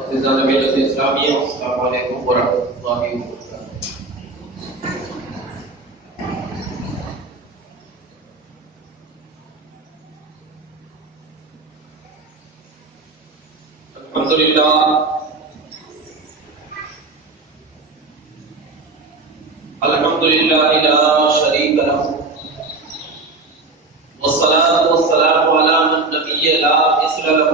عزیزان ملت اسلامیہ، السلام علیکم ورحمۃ اللہ وبرکاتہ۔ الحمد للہ لا شریک لہ والصلاة والسلام علی من نبی لا مثل لہ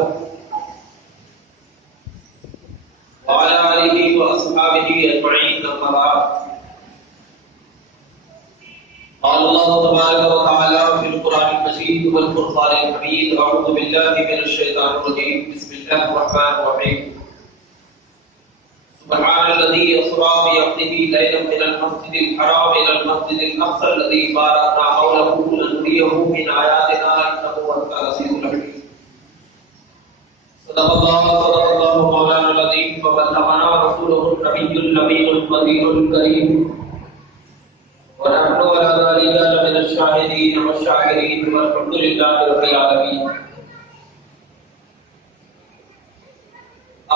وعلى آلہ واصحابہ اجمعین، اما بعد۔ قال اللہ تبارک و تعالی فی القرآن المجید والفرقان الحمید، اعوذ باللہ من الشیطان الرجیم، بسم اللہ الرحمن الرحیم۔ سبحان الذي أسرى بعبده ليلا من المسجد الحرام إلى المسجد الأقصى الذي باركنا حوله لنريه من آياتنا إنه هو العزيز الحكيم۔ صدق الله مولانا العظيم، وبلغنا رسوله النبي الأمين البشير الكريم، ونحن على ذلك لمن الشاهدين والشاكرين، والحمد لله رب العالمين۔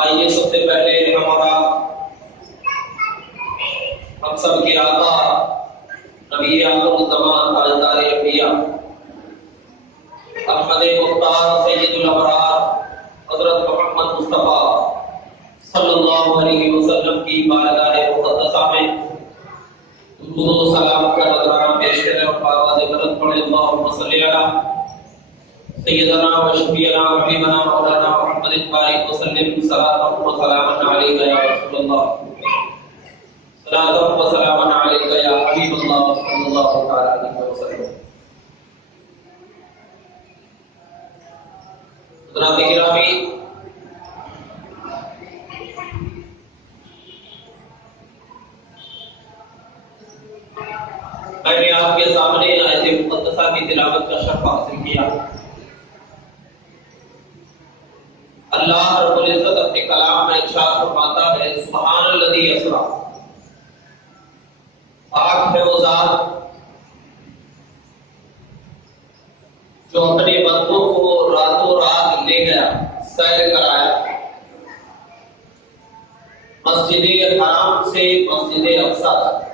آئیے سب سے پہلے ہم سب کے آقا نبی آخر الزمان تاجدار انبیاء احمد مختار سید الابرار حضرت محمد مصطفیٰ صلی اللہ علیہ وسلم کی بارگاہ مقدسہ میں درود و سلام کا نذرانہ پیش کریں اور آواز بلند پڑھیں، اللہم صلی علی سیدنا و شفیعنا و حبیبنا مولانا محمد بارک وسلم صلاۃ و سلام علیک یا رسول اللہ، صلاۃ و سلام علیک یا حبیب اللہ صلی اللہ علیہ وسلم۔ حضرات گرامی، میں نے آپ کے سامنے آیت مقدسہ کی تلاوت کا شرف حاصل کیا۔ اللہ رب العزت اپنے کلام میں ارشاد فرماتا ہے، سبحان الذی اسری، پاک ہے وہ ذات جو اپنے بندوں کو راتوں رات لے گیا، سیر کرایا، مسجد حرام سے مسجد اقصی تک۔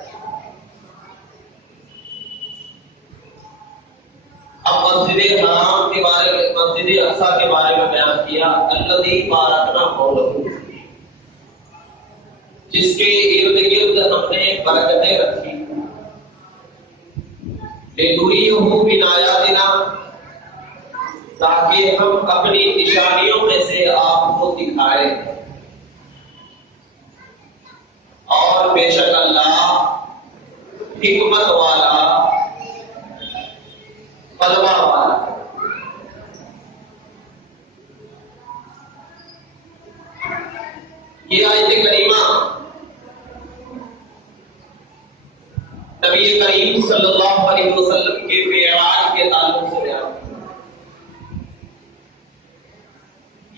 اب مسجد حرام کے بارے میں، مسجد اقصی کے بارے میں بیان کیا، الذی بارکنا حولہ، جس کے ارد گرد ہم نے برکتیں رکھی، لنریہ من آیاتنا، تاکہ ہم اپنی نشانیوں میں سے آپ کو دکھائیں، اور بے شک اللہ حکمت والا غلبہ والا۔ یہ آیت کریمہ نبی کریم صلی اللہ علیہ وسلم کے معراج کے تعلق سے بیان ہے،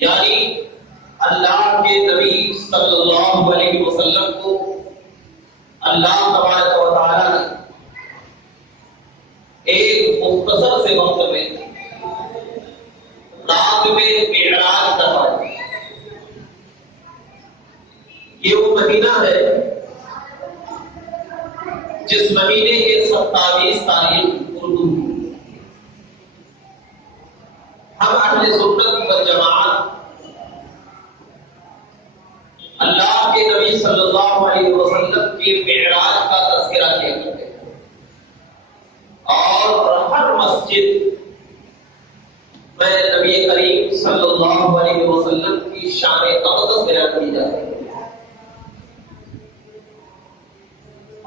یعنی اللہ کے نبی صلی اللہ علیہ وسلم کو اللہ تبارک و تعالی نے ایک مختصر سے وقت میں رات میں معراج کروایا۔ یہ وہ مہینہ ہے جس مہینے کے 27 تاریخ اردو، ہم اہل سنت والجماعت اللہ کے نبی صلی اللہ علیہ وسلم کے معراج کا تذکرہ کیا کرتے ہیں، اور ہر مسجد میں نبی کریم صلی اللہ علیہ وسلم کی شان اقدس بیان کی جاتی ہے،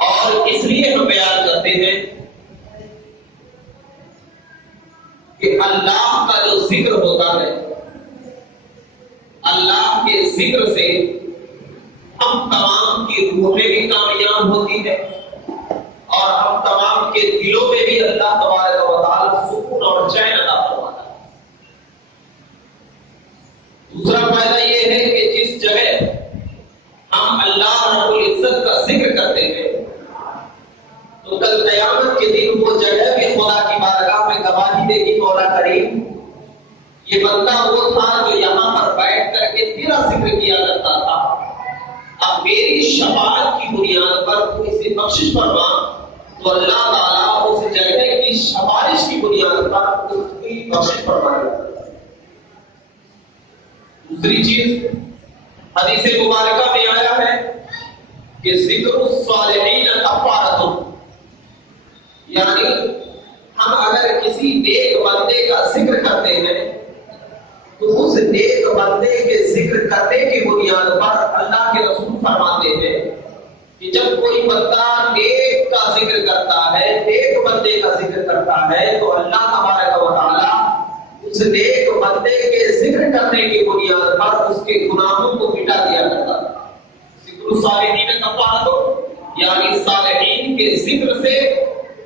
اور اس لیے ہم بیان کرتے ہیں کہ اللہ کا جو ذکر ہوتا ہے، اللہ کے ذکر سے ہم تمام کی روحیں بھی کامیاب ہوتی ہے، اور ہم تمام کے دلوں میں بھی اللہ تبارک و تعالی سکون اور چین عطا فرماتا ہے۔ دوسرا فائدہ یہ ہے کہ جس جگہ ہم اللہ رب العزت کا ذکر کرتے ہیں تو کل قیامت کے دن وہ جگہ بھی خدا کی بارگاہ میں گواہی دے گی، مولا کریم یہ بندہ وہ تھا جو یہاں پر بیٹھ کر کے تیرا ذکر کیا کرتا میری شفاعت کی بنیاد پر تو اسے بخشش فرما، تو اللہ تعالیٰ اس جگہ کی سفارش کی بنیاد پر اس کی بخشش فرمائے گا۔ دوسری چیز حدیث مبارکہ میں آیا ہے کہ ذکر الصالحین کفارۃ، یعنی ہم اگر کسی نیک بندے کا ذکر کرتے ہیں تو اس نیک بندے کے ذکر کرنے کی بنیاد پر اللہ کے رسول فرماتے ہیں کہ جب کوئی بندہ نیک کا ذکر کرتا ہے، نیک بندے کا ذکر کرتا ہے، تو اللہ تبارک و تعالیٰ اس نیک بندے کے ذکر کرنے کی بنیاد پر اس کے گناہوں کو مٹا دیا کرتا ہے۔ ذکر الصالحین کفارۃ، یعنی صالحین کے ذکر سے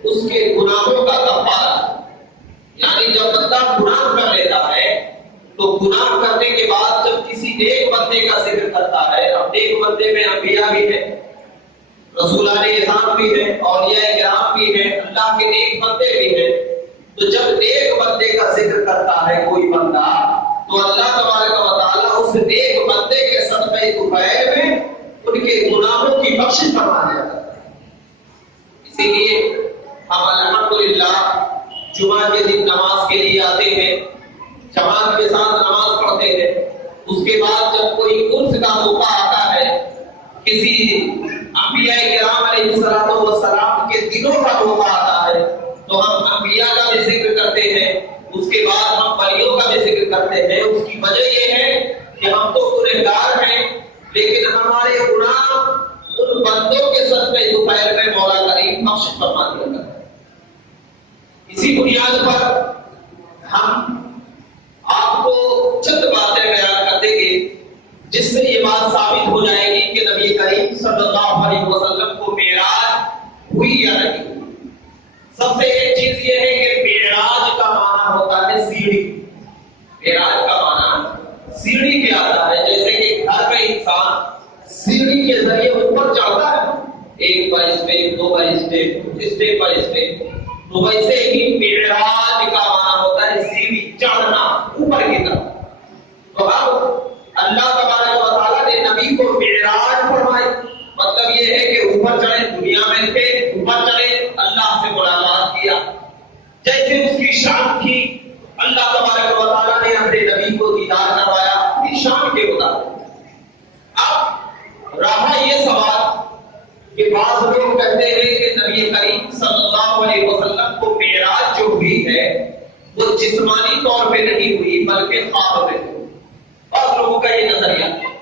اس کے گناہوں کا کفارہ، یعنی جب بندہ گناہ کر لیتا ہے تو گناہ کرنے کے بعد جب کسی نیک بندے کا ذکر کرتا ہے، اب نیک بندے میں انبیاء بھی ہیں، رسولان اعظام بھی ہیں، اولیاء کرام بھی ہیں، اللہ کے نیک بندے بھی ہیں، تو جب نیک بندے کا ذکر کرتا ہے کوئی بندہ تو اللہ تبارک و تعالیٰ اس نیک بندے کے صدقے طفیل میں ان کے گناہوں کی بخشش فرما دیتا ہے۔ اسی لیے ہم الحمدللہ جمعہ کے دن نماز کے لیے آتے ہیں، جماعت کے ساتھ نماز پڑھتے ہیں، اس کے بعد جب کوئی عرس کا موقع آتا ہے، کسی انبیاء کرام علیہ السلام کے دنوں کا موقع آتا ہے، تو ہم انبیاء کا بھی ذکر کرتے ہیں، اس کے بعد ہم ولیوں کا بھی ذکر کرتے ہیں۔ اس کی وجہ یہ ہے کہ ہم تو گنہگار ہیں، لیکن ہمارے گناہ ان بندوں کے صدقے طفیل میں مولا کریم بخش فرما دیا کرتا ہے۔ اسی بنیاد پر ہم آپ کو چند باتیں بیان کر دیں گے جس سے یہ بات ثابت ہو جائے گی کہ نبی کریم صلی اللہ علیہ وسلم کو معراج ہوئی یا نہیں۔ سب سے ایک چیز یہ ہے کہ معراج کا معنی ہوتا ہے سیڑھی۔ معراج کا معنی سیڑھی پہ آتا ہے، جیسے کہ گھر میں انسان سیڑھی کے ذریعے اوپر چڑھتا ہے، ایک بار اسٹیپ، دو بار اسٹیپ، اسٹیپ بائی اسٹیپ، تو ویسے ہی معراج کا معنی ہوتا ہے سیڑھی، چڑھنا اوپر کی طرف۔ تو اب اللہ تبارک و تعالیٰ نے نبی کو معراج فرمائی، مطلب یہ ہے کہ اوپر چڑھے، دنیا میں تھے، اوپر چڑھے، اللہ سے ملاقات کیا، جیسے اس کی شان تھی اللہ تبارک و تعالیٰ نے اپنے نبی کو دیدار کروایا اپنی شان کے مطابق۔ اب رہا یہ سوال کہ بعض لوگ کہتے ہیں کہ نبی کریم صلی اللہ علیہ وسلم کو معراج جو ہوئی ہے وہ جسمانی طور پہ نہیں ہوئی بلکہ خواب میں ہوئی۔ بعض لوگوں کا یہ نظریہ ہے،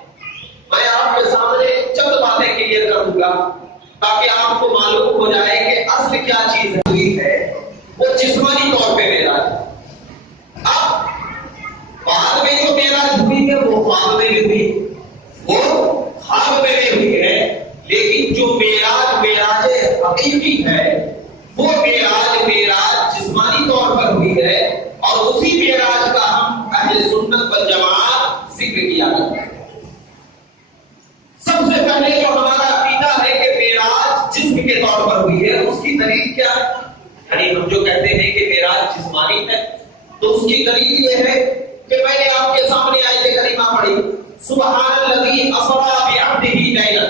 میں آپ کے سامنے چند باتیں کلیئر کروں گا تاکہ آپ کو معلوم ہو جائے کہ اصل کیا چیز ہوئی ہے۔ وہ جسمانی طور پہ معراج، اب بعد میں جو معراج ہوئی ہے وہ خواب میں بھی ہوئی، وہ خواب میں بھی ہوئی ہے، لیکن جو معراج حقیقی ہے وہ معراج جسمانی طور پر ہوئی ہے، اور اسی معراج کا ہم اہل سنت والجماعت ذکر کیا کرتے ہیں۔ سب سے پہلے جو ہمارا عقیدہ ہے کہ معراج جسم کے طور پر ہوئی ہے، اس کی دلیل کیا ہے؟ یعنی ہم جو کہتے ہیں کہ معراج جسمانی ہے تو اس کی دلیل یہ ہے کہ میں نے آپ کے سامنے آیت کریمہ پڑھی، سبحان الذی اسری بعبدہ لیلا،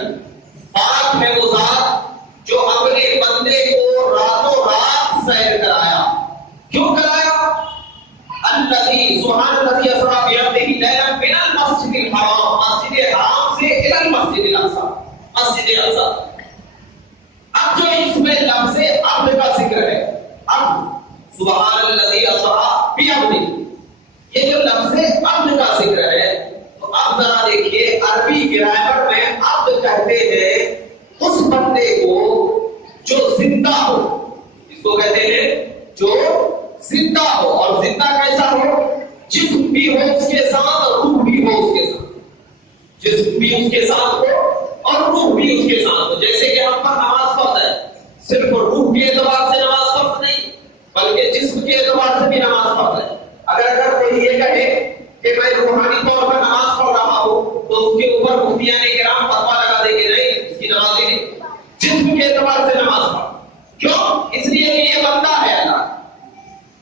پاک ہے وہ ذات جو اپنے بندے کو راتوں رات سیر کرایا۔ کیوں کرایا؟ الذی سبحان الذی اسری بعبدہ لیلا من المسجد الحرام، مسجد حرام سے الی المسجد الاقصی، مسجد اقصی۔ اب جو اس میں لفظ عبد کا ذکر ہے، اب سبحان الذی اسری بعبدہ، یہ جو لفظ عبد کا ذکر ہے، تو اب ذرا دیکھیے عربی گرامر میں عبد کہتے ہیں اس بندے کو جو زندہ ہو، اس کو کہتے ہیں جو زندہ ہو، اور زندہ کیسا ہو؟ جسم بھی ہو اس کے ساتھ اور روح بھی ہو اس کے ساتھ، جسم بھی اس کے ساتھ ہو اور روح بھی اس کے ساتھ ہو۔ جیسے کہ ہم پر نماز فرض ہے، صرف روح کے اعتبار سے نماز فرض نہیں بلکہ جسم کے اعتبار سے بھی نماز فرض ہے۔ اگر کوئی یہ کہے کہ میں روحانی طور پر نماز پڑھ رہا ہوں تو اس کے اوپر مفتیان کرام فتویٰ لگا دیں گے نہیں، اس کی نماز ہی نہیں، جسم کے اعتبار سے نماز پڑھ۔ کیوں؟ اس لیے کہ یہ بندہ ہے، اللہ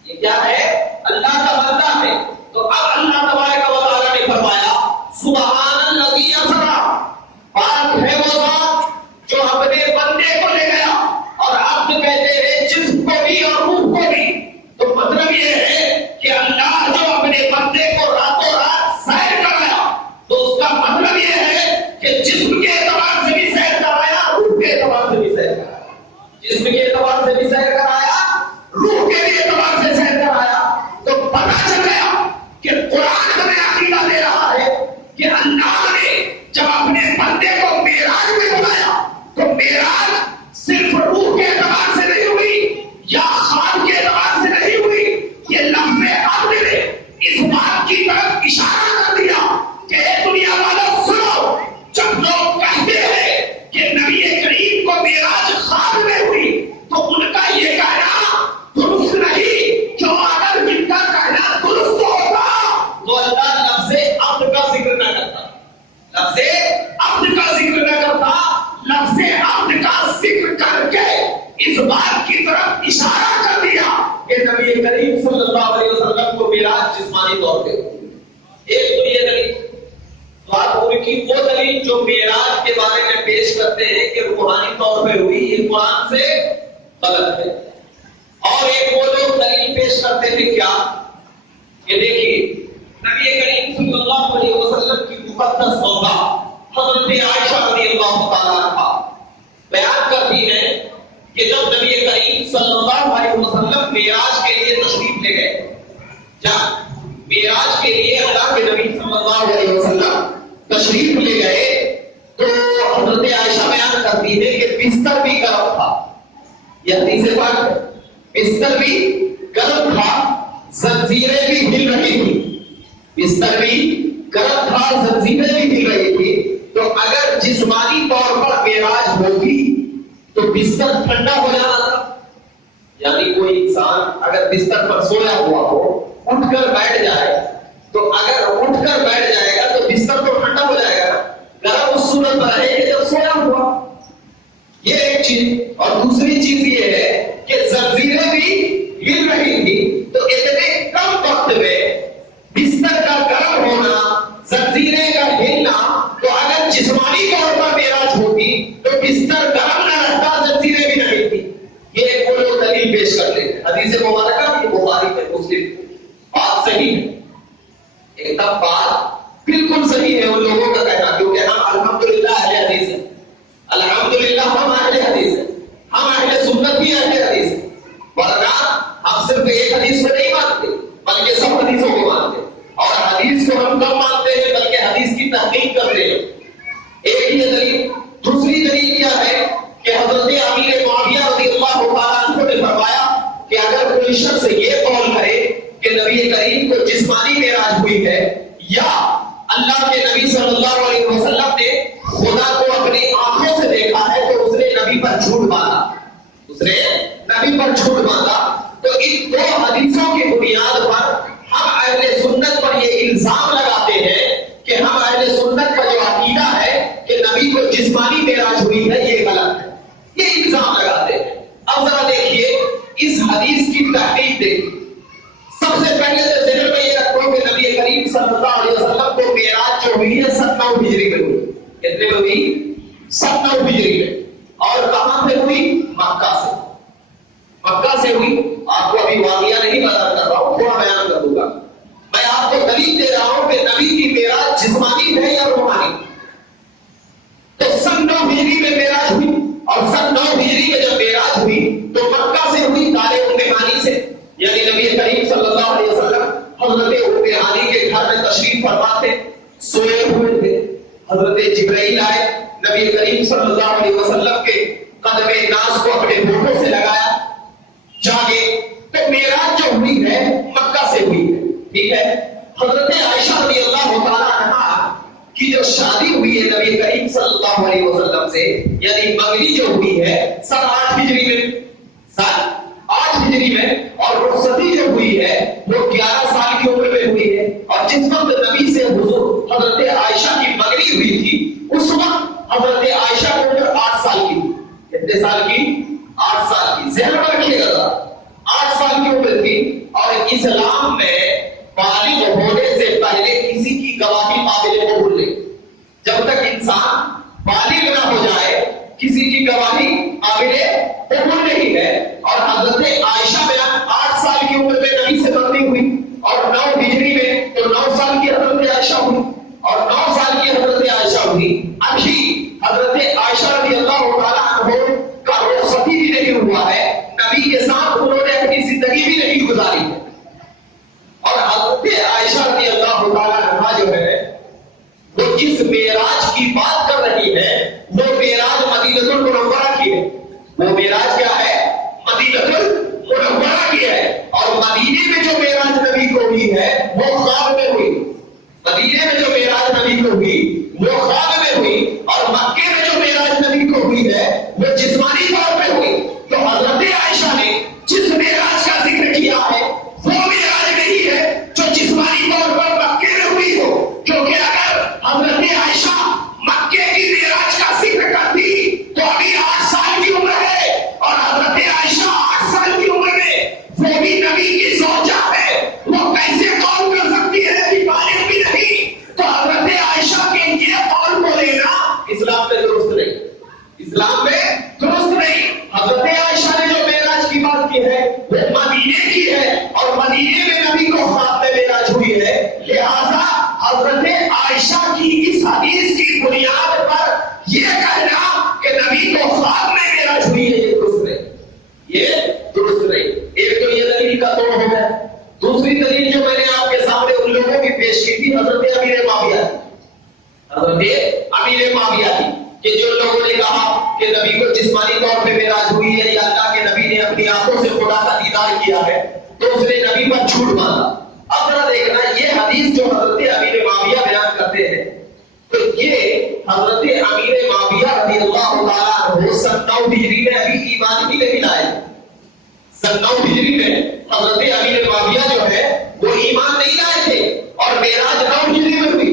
یہ کیا ہے؟ اللہ کا بندہ ہے۔ تو اب اللہ تبارک و تعالیٰ نے فرمایا سبحان الذی اسری، پاک ہے وہ ذات جو اپنے بندے کو لے گیا، اور عبد کہتے ہیں جسم کو بھی اور روح کو بھی۔ تو مطلب یہ ہے کہ اللہ جو اپنے بندے کو راتوں رات سیر کرایا، تو اس کا مطلب یہ ہے کہ جسم کے اعتبار سے بھی سیر کرایا، روح کے اعتبار سے بھی سیر کرایا، جسم کے اعتبار سے بھی سیر کرایا، روح کے بھی اعتبار سے سیر کرایا۔ تو پتہ چل گیا کہ قرآن ہمیں عقیدہ دے رہا ہے کہ اللہ نے جب اپنے بندے کو معراج میں بلایا تو معراج صرف روح کے اعتبار سے نہیں ہوئی یا خواب کے اعتبار سے نہیں ہوئی، یہ لفظ عبد نے اس بات کی طرف اشارہ کر دیا کہ اے دنیا والوں سنو، جب لوگ کہتے ہیں کہ نبی کریم کو معراج خواب میں ہوئی تو ان کا یہ کہنا درست نہیں، جو اگر جن کا کہنا درست ہوتا تو اللہ لفظ عبد کا ذکر نہ کرتا، لفظ عبد کا ذکر نہ کرتا، لفظ عبد کا ذکر کر کے اس بات کی طرف اشارہ کر دیا کہ نبی کریم صلی اللہ علیہ وسلم کو معراج جسمانی طور پہ ہوئی۔ ایک تو یہ دلیل، تو آپ ان کی وہ دلیل جو معراج کے بارے میں پیش کرتے ہیں کہ روحانی طور پہ ہوئی، یہ قرآن سے غلط ہے۔ اور ایک وہ لوگ دلیل پیش کرتے تھے کیا کہ دیکھیے نبی کریم صلی اللہ علیہ وسلم کی مقدس مولا حضرت عائشہ رضی اللہ تعالیٰ عنہا بیان کرتی ہے کہ جب نبی کریم صلی اللہ علیہ وسلم معراج کے لیے تشریف لے گئے، جب معراج کے لیے اللہ کے نبی صلی اللہ علیہ وسلم تشریف لے گئے تو حضرت عائشہ بیان کرتی ہے کہ بستر بھی گرم تھا، یہ حدیث پاک ہے، بستر بھی گرم تھا، زنجیریں بھی ہل رہی تھی، بستر بھی گرم تھا، زنجیریں بھی ہل رہی تھی۔ تو اگر جسمانی طور پر معراج ہوتی تو بستر ٹھنڈا ہو جانا تھا، یعنی کوئی انسان اگر بستر پر سویا ہوا ہو اٹھ کر بیٹھ جائے تو اگر اٹھ کر بیٹھ جائے گا تو بستر تو ٹھنڈا ہو جائے گا، گرم اس صورت میں رہے کہ جب سویا ہوا۔ یہ ایک چیز، اور دوسری چیز یہ ہے کہ زنجیریں بھی ہل رہی تھی، تو اتنے کم وقت میں بستر کا گرم ہونا، زنجیریں کا ہلنا، تو اگر جسمانی طور پر معراج ہوتی تو بستر گرم نہ رہتا، زنجیریں بھی نہ ہلتی۔ یہ ایک وہ لوگ دلیل پیش کر لیتے، حدیث مبارکہ کی بخاری میں مسلم، بات صحیح ہے، ایک دم بات بالکل صحیح ہے ان لوگوں کا کہنا، کیونکہ ہم الحمدللہ اہل حدیث ہیں، الحمدللہ ہم اہل حدیث ہیں، ہم اہل سنت بھی اہل حدیث ہیں، ورنہ ہم صرف ایک حدیث کو نہیں مانتے بلکہ سب حدیثوں کو مانتے ہیں، اور حدیث کو ہم کم مانتے ہیں بلکہ حدیث کی تحقیق کر رہے ہیں۔ ایک یہ دلیل، دوسری دلیل کیا ہے کہ حضرت امیر معاویہ رضی اللہ تعالیٰ عنہ نے فرمایا کہ اگر کوئی شخص یہ قول کرے کہ نبی کریم کو جسمانی معراج ہوئی ہے یا اللہ کے نبی صلی اللہ علیہ وسلم نے خدا کو اپنی آنکھوں سے دیکھا ہے تو اس نے نبی پر جھوٹ باندھا، اس نے نبی پر جھوٹ باندھا، تو ان دو حدیثوں کی بنیاد پر ہم اہل سنت پر یہ الزام لگاتے ہیں کہ ہم اہل سنت کا جو عقیدہ ہے کہ نبی کو جسمانی معراج ہوئی ہے یہ غلط ہے، یہ الزام لگاتے ہیں۔ اب ذرا دیکھیے اس حدیث کی تحقیق دیکھیے، سب سے پہلے تو ذہن میں یہ رکھو کہ نبی کریم صلی اللہ علیہ وسلم کو معراج جو ہوئی ہے 97 ہجری میں ہوئی، کتنے میں ہوئی؟ 97 ہجری میں، اور کہاں سے ہوئی؟ مکہ سے، مکہ سے ہوئی۔ آپ کو ابھی واقعہ نہیں بیان کر رہا ہوں، تھوڑا بیان کر دوں گا، میں آپ کو دلیل دے رہا ہوں کہ نبی کی معراج جسمانی ہے یا روحانی۔ تو 9 ہجری میں معراج ہوئی، اور 9 ہجری میں جب معراج ہوئی تو مکہ سے ہوئی، دار ام ہانی سے، یعنی نبی کریم صلی اللہ علیہ وسلم حضرت ام ہانی کے گھر میں تشریف فرما تھے، سوئے ہوئے تھے، حضرت جبرائیل آئے، نبی کریم صلی اللہ علیہ وسلم کے قدم ناز کو اپنے ہونٹوں سے لگایا، جاگے۔ تو معراج جو ہوئی ہے مکہ سے ہوئی ہے، ٹھیک ہے۔ حضرت عائشہ رضی اللہ تعالیٰ عنہا کی جو شادی ہوئی ہے نبی کریم صلی اللہ علیہ وسلم سے، یعنی منگنی جو ہوئی ہے 8 ہجری میں، 8 ہجری میں، اور رخصتی جو ہوئی ہے وہ 11 سال کی عمر میں ہوئی ہے، اور جس وقت نبی سے حضور حضرت عائشہ کی منگنی ہوئی تھی اس وقت حضرت عائشہ کی عمر 8 سال کی تھی۔ کتنے سال کی؟ 8 سال کی، ذہن میں رکھیے گا، 8 سال کی عمر تھی۔ اور اسلام میں بالغ ہونے سے پہلے کسی کی گواہی قابل قبول نہیں، جب تک انسان ہوئی. ابھی حضرت عائشہ رضی اللہ تعالیٰ عنہ کا رخصتی بھی نہیں ہوا ہے, نبی کے ساتھ انہوں نے اپنی زندگی بھی نہیں گزاری ہے. اور حضرت عائشہ رضی اللہ تعالیٰ عنہ جو ہے وہ جس معراج کی بات کر رہی ہے وہ معراج مدینہ المنورہ کی ہے. وہ معراج کیا ہے؟ مدینہ المنورہ کی ہے. اور مدینے میں جو معراج نبی کو ہوئی ہے وہ خواب میں ہوئی. مدینے میں جو معراج نبی کو ہوئی وہ خواب میں ہوئی, اور مکے میں جو معراج نبی کو ہوئی ہے وہ جسمانی طور پہ ہوئی. تو حضرت عائشہ نے جس معراج کا ذکر کیا ہے وہ معراج نہیں ہے جو جسمانی طور پر مکے میں ہوئی ہو, کیونکہ اگر حضرت عائشہ مکے کی معراج کا ذکر کرتی تو ابھی 8 سال کی عمر ہے, اور حضرت عائشہ 8 سال کی عمر میں وہ بھی نبی کی زوجہ ہے, وہ کیسے قول کر سکتی ہے کہ بالغ بھی نہیں؟ تو حضرت عائشہ کے یہ قول کو لینا اسلام میں درست نہیں, اسلام میں درست نہیں. حضرت عائشہ نے جو معراج کی بات کی ہے وہ مدینے کی ہے, اور مدینے میں نبی کو خواب میں معراج ہوئی ہے. لہذا حضرت عائشہ کی اس حدیث کی بنیاد پر یہ کہنا کہ نبی کو خواب میں معراج ہوئی ہے یہ درست نہیں, یہ درست نہیں. ایک تو یہ دلیل کا توڑ ہو گیا. دوسری دلیل جو میں نے آپ کے سامنے ان لوگوں کی پیش کی تھی حضرت امیر معاویہ, حضرت امیر معاویہ تھی کہ جو لوگوں نے کہا کہ نبی کو جسمانی طور پہ معراج ہوئی ہے یا اللہ کے نبی نے اپنی آنکھوں سے خدا کا دیدار کیا ہے تو اس نے نبی پر جھوٹ باندھا. اب ذرا دیکھنا یہ حدیث جو حضرت امیر معاویہ بیان کرتے ہیں تو یہ حضرت امیر معاویہ رضی اللہ تعالیٰ عنہ سن 9 ہجری میں ابھی ایمان بھی نہیں لائے. سن 9 ہجری میں حضرت امیر معاویہ جو ہے وہ ایمان نہیں لائے تھے, اور معراج 9 ہجری میں ہوئی.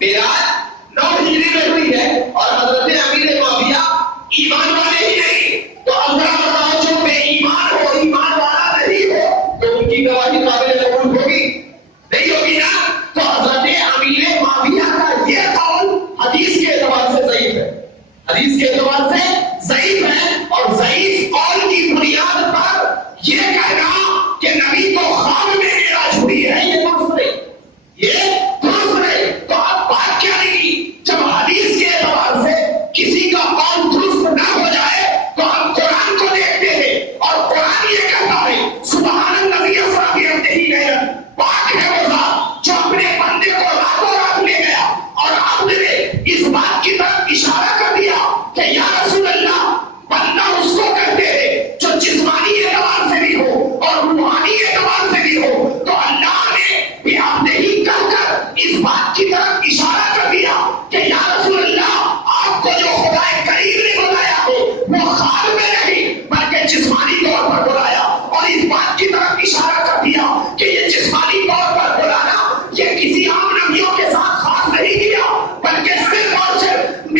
معراج 9 ہجری میں ہوئی ہے اور حضرت امیر معاویہ ایمان والے ہی نہیں. تو اللہ بتاؤ جو بے ایمان ہو, ایمان والا نہیں ہو, تو ان کی گواہی قابل قبول ہوگی نہیں ہوگی نا. تو حضرت امیر معاویہ کا یہ قول حدیث کے اعتبار سے ضعیف ہے, حدیث کے اعتبار سے ضعیف ہے. اور ضعیف قول کی بنیاد پر یہ کہنا کہ نبی کو خواب میں معراج ہوئی ہے یہ درست نہیں, یہ درست نہیں. تو اب بات کیا نہیں, جب حدیث کے اعتبار سے کسی کا قول درست نہ ہو جائے تو ہم قرآن کو دیکھتے ہیں, اور قرآن یہ کہتا ہے سبحان الذی اسریٰ بعبدہ لیلا, پاک ہے وہ ذات جو اپنے بندے کو راتوں رات لے گیا. اور عبد نے اس بات کی طرف اشارہ کر دیا کہ یا رسول اللہ, بندہ اس کو کہتے ہیں جو جسمانی اعتبار سے بھی ہو اور روحانی اعتبار سے بھی ہو. تو اللہ نے بعبدہ ہی کہہ کر اس بات کی طرف اشارہ کر دیا کہ یا رسول اللہ, آپ کو جو خدا کریم نے بتایا ہو وہ خواب میں نہیں بلکہ جسمانی طور پر بلایا, اور اس بات کی طرف اشارہ کر دیا کہ یہ جسمانی طور پر بلانا یہ کسی عام نبیوں کے ساتھ خاص نہیں کیا بلکہ صرف اور صرف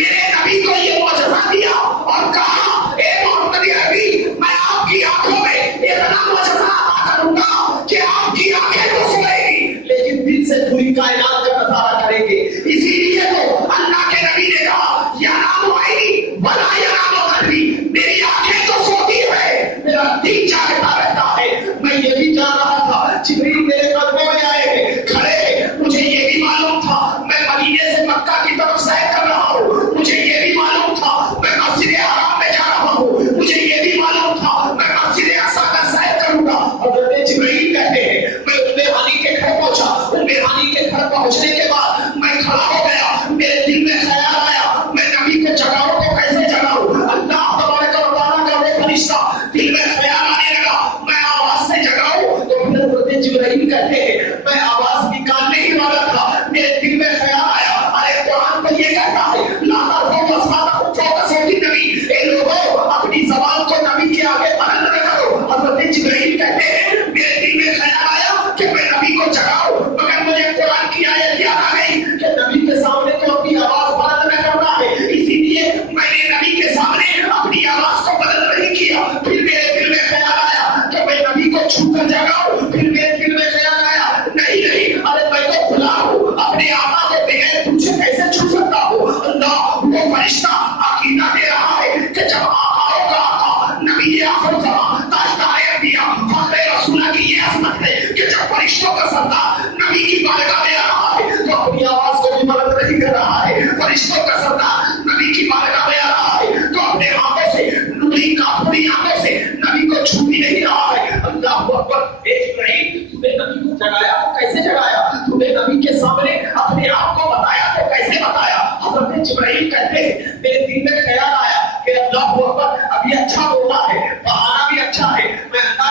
فرشتوں کا سردار نبی کی بارگاہ میں آ رہا ہے تو اپنے ہاتھوں سے نوری کافری ہاتھوں سے نبی کو چھو بھی نہیں رہا ہے. اللہ اکبر. نہیں تم نے نبی کو جگایا تو کیسے جگایا؟ تم نے نبی کے سامنے اپنے آپ کو بتایا تو کیسے بتایا؟ حضرت جبرائیل کہتے ہیں میرے دل میں خیال آیا کہ اللہ اکبر ابھی اچھا بولا ہے, بہانا بھی اچھا ہے, میں اللہ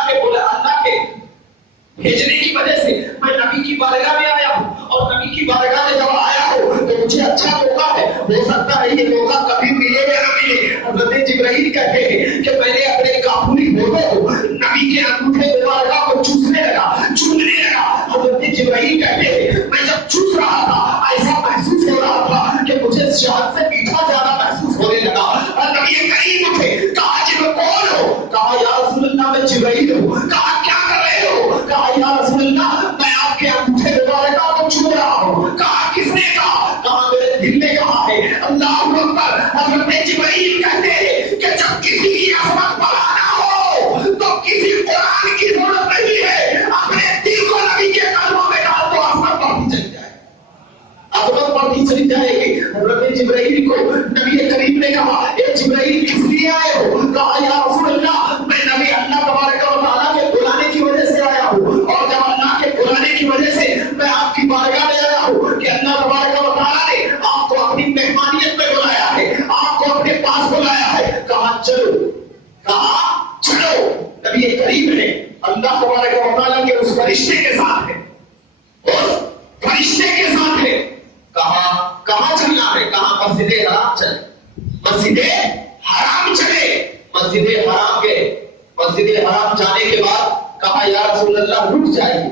کے بھیجنے کی وجہ سے میں نبی کی بارگاہ میں آیا ہوں اور نبی کی بارگاہ میں جب آیا ہوں تو مجھے اچھا موقع ہے, ہو سکتا ہے یہ موقع کبھی ملے یا نہ ملے. حضرت جبرائیل کہتے ہیں کہ میں نے اپنے کافری ہونوں کو نبی کے انگوٹھے مبارکہ کو چوسنے لگا, چومنے لگا. حضرت جبرائیل کہتے ہیں میں جب چوس رہا تھا ایسا محسوس ہو رہا تھا کہ مجھے شہد سے میٹھا زیادہ محسوس ہونے لگا. اور نبی کریم اٹھے, کہا جب کون ہو؟ کہا یا رسول اللہ میں جبرائیل ہوں. کہا کیا کر رہے ہو؟ کہا یا رسول اللہ میں آپ کے انگوٹھے مبارکہ کو چوم رہا ہوں. کہا کس نے کہا؟ کہا میرے دل نے کہا ہے. اللہ اکبر. حضرت جبرائیل کہتے ہیں کہ جب کسی کی عظمت بڑھانا ہو تو کسی قرآن کی ضرورت نہیں ہے, اپنے دل کو نبی کے قدموں میں ڈال دو, عظمت بڑھتی چلی جائے, عظمت بڑھتی چلی جائے گی. حضرت جبرائیل کو نبی کریم نے کہا اے جبرائیل کس لیے آئے ہو؟ کہا یا رسول اللہ میں نبی اللہ تبارک و تعالیٰ کے بلانے کی وجہ سے آیا ہوں, اور جب اللہ کے بلانے کی وجہ سے میں آپ کی بارگاہ میں آیا ہوں کہ اللہ تبارک و تعالیٰ نے آپ کو اپنی مہمانیت میں بلایا ہے, آپ کو اپنے پاس بلایا ہے. کہا چلو, کہا چلو. نبی کریم نے اللہ تبارک و تعالیٰ کے اس فرشتے کے ساتھ ہے, اس فرشتے کے ساتھ ہے. کہاں چلنا ہے؟ کہاں مسجد حرام چلے, مسجد حرام چلے. مسجد حرام گئے, مسجد حرام جانے کے بعد کہا یا رسول اللہ رک جائیے,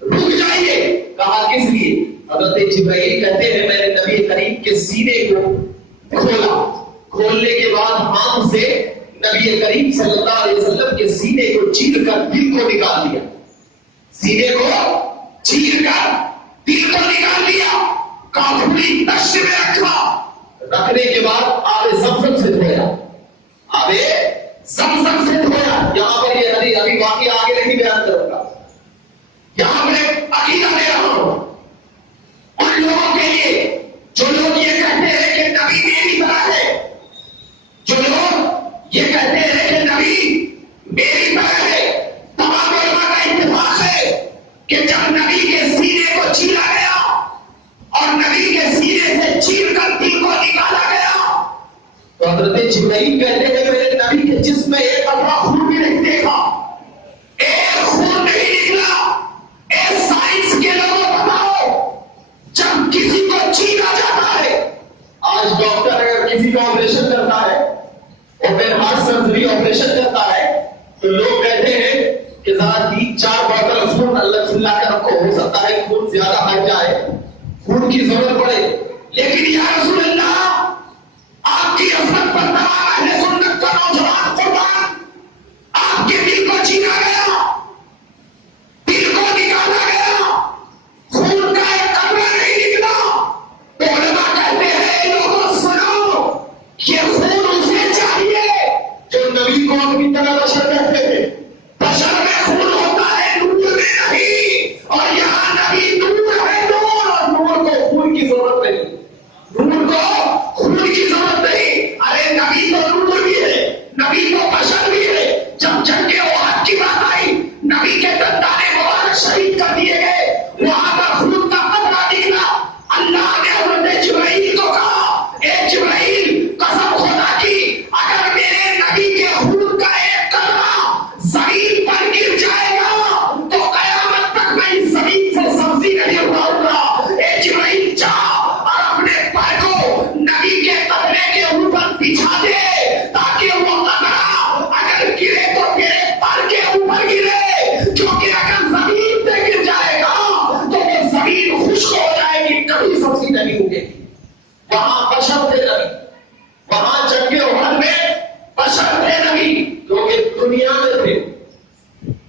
رک جائیے. کہا کس لیے؟ حضرت جبرائیل کہتے ہیں میں نے نبی کریم کے سینے کو کھولا, کھولنے کے بعد ہاتھ سے نبی کریم صلی اللہ علیہ وسلم کے سینے کو چیر کر دل کو نکال دیا, سینے کو چیر کر دل کو نکال دیا. کافری تشت میں رکھا, رکھنے کے بعد آب زمزم سے دھویا, آب زمزم سے دھویا. یہاں پر یہ حدیث ابھی باقی آگے نہیں بیان کروں گا, یہاں میں عقیدہ دے رہا ہوں ان لوگوں کے لیے جو لوگ یہ کہتے ہیں کہ نبی میری طرح ہے, جو لوگ یہ کہتے ہیں کہ نبی میری طرح ہے. تمام علماء کا اتفاق ہے کہ جب نبی کے سینے کو چیرا گیا اور نبی کے سینے سے چیر کر دل کو نکالا گیا تو حضرت جبرائیل کہتے ہیں میرے نبی کے جسم میں ایک قطرہ خون بھی نہیں دیکھا, ایک خون نہیں نکلا. اے سائنس کے لوگوں بتاؤ, جب کسی کو چیرا جاتا ہے, آج ڈاکٹر اگر کسی کا آپریشن کرتا ہے, اوپن ہارٹ سرجری آپریشن کرتا ہے, تو لوگ کہتے ہیں کہ ذرا 3-4 بوتل خون اللہ کا رکھو, ہو سکتا ہے خون زیادہ ہٹ جائے, خون کی ضرورت پڑے. لیکن یا رسول اللہ آپ کی عظمت پر تمام اہل سنت کا نوجوان قربان, آپ کے دل کو چیرا گیا, دل کو نکالا گیا, خون کا ایک قطرہ نہیں نکلا. تو علماء کہتے ہیں لوگوں سنو, یہ خون اسے چاہیے جو نبی کو اپنی طرح بشر کہتے تھے. بشر میں خون ہوتا ہے, نور میں نہیں, اور یہاں نبی نور ہے, نور, اور نور کو خون کی ضرورت نہیں, نور کو خون کی ضرورت نہیں. ارے نبی تو نور بھی ہے, نبی تو بشر بھی ہے. جب جنگ احد کی بات آئی, نبی کے دندان مبارک شہید کر دیے گئے, وہاں پر خون کا قطرہ نکلا. اللہ نے حضرت جبرائیل کو کہا اے جبرائیل قسم خدا کی اگر میرے نبی کے خون کا ایک قطرہ زمین پر گر جائے گا تو قیامت تک میں اس زمین سے سبزی نہیں اگاؤں گا. اے جبرائیل جا اور اپنے پیر کو نبی کے قدمے کے اوپر بچھا دے تاکہ وہ قطرہ اگر گرے تو میرے پیر کے اوپر گرے, کیونکہ اگر زمین پہ گر جائے گا تو وہ زمین خشک ہو جائے گی, کبھی سبزی نہیں اگے گی. وہاں بشر تھے نبی, وہاں جنگ احد میں بشر تھے نبی, جو کہ دنیا میں تھے,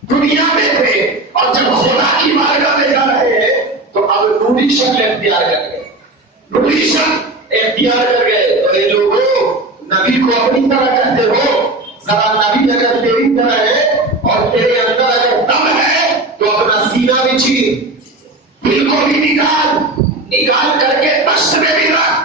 دنیا میں تھے. اور جب خدا کی بارگاہ میں جا رہے ہیں تو اب نوری شکل اختیار کر گئے, نوری شکل اختیار کر گئے. تو یہ لوگوں نبی کو اپنی طرح کہتے ہو, ذرا نبی اگر تیری طرح ہے اور تیرے اندر اگر دم ہے تو اپنا سینہ بھی چیر, دل کو بھی نکال کر کے تشت میں بھی رکھ,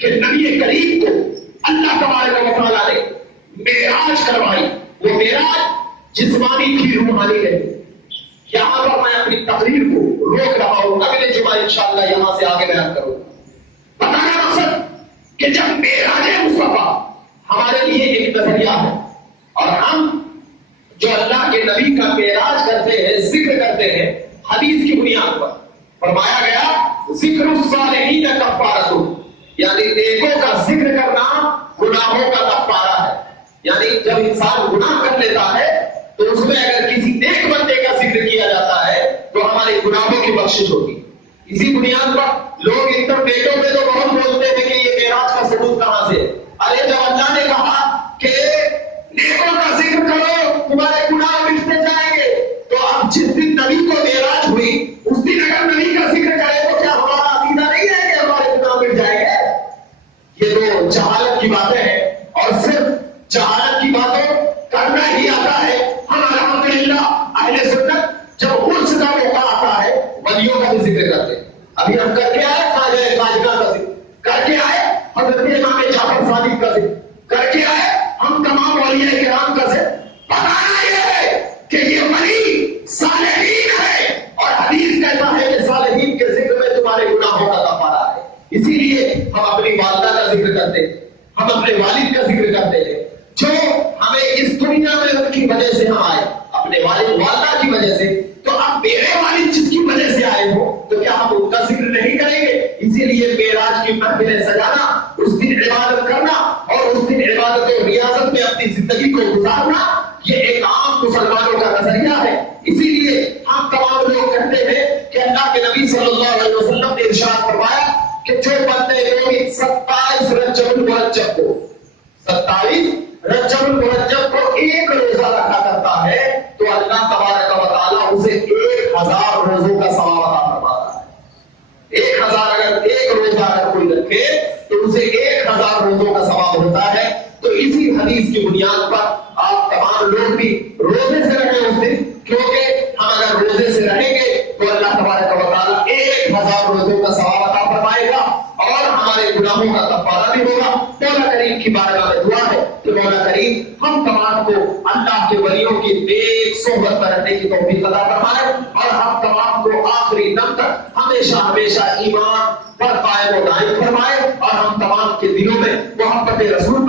کہ نبی کریم کو اللہ تبارک و تعالیٰ نے معراج کروائی. وہ معراج جسمانی تھی، روحانی ہے. یہاں پر میں اپنی تقریر کو روک رہا ہوں، اگلے جمعہ انشاءاللہ یہاں سے آگے بیان کروں. بتانا مقصد کہ جب معراج مصطفیٰ ہمارے لیے ایک نظریہ ہے، اور ہم جو اللہ کے نبی کا معراج کرتے ہیں، ذکر کرتے ہیں حدیث کی بنیاد پر. فرمایا گیا ذکر الصالحین کفارۃ، یعنی نیکوں کا ذکر کرنا گناہوں کا کفارہ ہے. یعنی جب انسان گناہ کر لیتا ہے تو اس میں اگر کسی نیک بندے کا ذکر کیا جاتا ہے تو ہمارے گناہوں کی بخشش ہوتی. اسی بنیاد پر لوگ انٹرنیٹوں پہ تو بہت بولتے ہیں کہ یہ معراج کا ثبوت کہاں سے. ارے جب اللہ نے کہا کہ نیکوں کا ذکر کرو تمہارے گناہ مٹتے جائیں گے، تو اب جس دن نبی کو معراج ہوئی اس دن اگر نبی کا ذکر کرے تو کیا ہمارا عقیدہ نہیں ہے کہ ہمارے گناہ مٹ جائیں گے؟ یہ تو جہالت کی باتیں ہیں، اور صرف جہالت کی باتوں کرنا ہی آتا ہے. ہم الحمدللہ اہل سنت جب عرس کا موقع آتا ہے ولیوں کا بھی ذکر کرتے ہیں. ابھی ہم کر کے آئے خواجہ کا ذکر کر کے آئے، حضرت امام جعفر صادق کا ذکر کر کے آئے، ہم تمام اولیاء کرام کا ذکر. بتانا یہ ہے کہ یہ ولی صالحین ہے، اور حدیث کہتا ہے کہ صالحین کے ذکر میں تمہارے گناہوں کا کفارہ ہے. اسی لیے ہم اپنی والدہ کا ذکر کرتے ہیں، ہم اپنے والد کا ذکر کرتے ہیں جو ہمیں اس دنیا میں ان کی وجہ سے ہم آئے، اپنے والدہ کی وجہ سے. تو اب میرے والد جس کی وجہ سے آئے ہو تو کیا ہم ان کا ذکر نہیں کریں گے؟ اسی لیے معراج کی محفلیں سجانا، اس دن عبادت کرنا اور اس دن عبادت و ریاضت میں اپنی زندگی کو گزارنا، یہ ایک عام مسلمانوں کا نظریہ ہے. اسی لیے ہم تمام لوگ کہتے ہیں کہ اللہ کے نبی صلی اللہ علیہ وسلم نے ارشاد فرمایا کہ جو بندے لوگ 27 رجب المرجب کو 27 رجب المرجب کو ایک روزہ رکھا کرتا ہے تو اللہ تبارک و تعالیٰ اسے 1000 روزوں کا ثواب عطا فرماتا ہے. 1000 اگر ایک روزہ اگر کوئی رکھے تو اسے 1000 روزوں کا ثواب ہوتا ہے. تو اسی حدیث کی بنیاد پر آپ تمام لوگ بھی روزے سے رہیں اس دن، کیونکہ ہم اگر روزے سے رہیں گے تو اللہ تبارک و تعالیٰ 1000 روزوں کا ثواب عطا فرمائے گا اور ہمارے گناہوں کا کفارہ بھی ہوگا. مولا کریم کی بارگاہ میں دعا ہے کہ مولا کریم ہم تمام کو اللہ کے ولیوں کی نیک صحبت میں رہنے کی توفیق عطا فرمائے، اور ہم تمام کو آخری دم تک ہمیشہ ہمیشہ ایمان پر قائم و دائم فرمائے، اور ہم تمام کے دلوں میں محبت رسول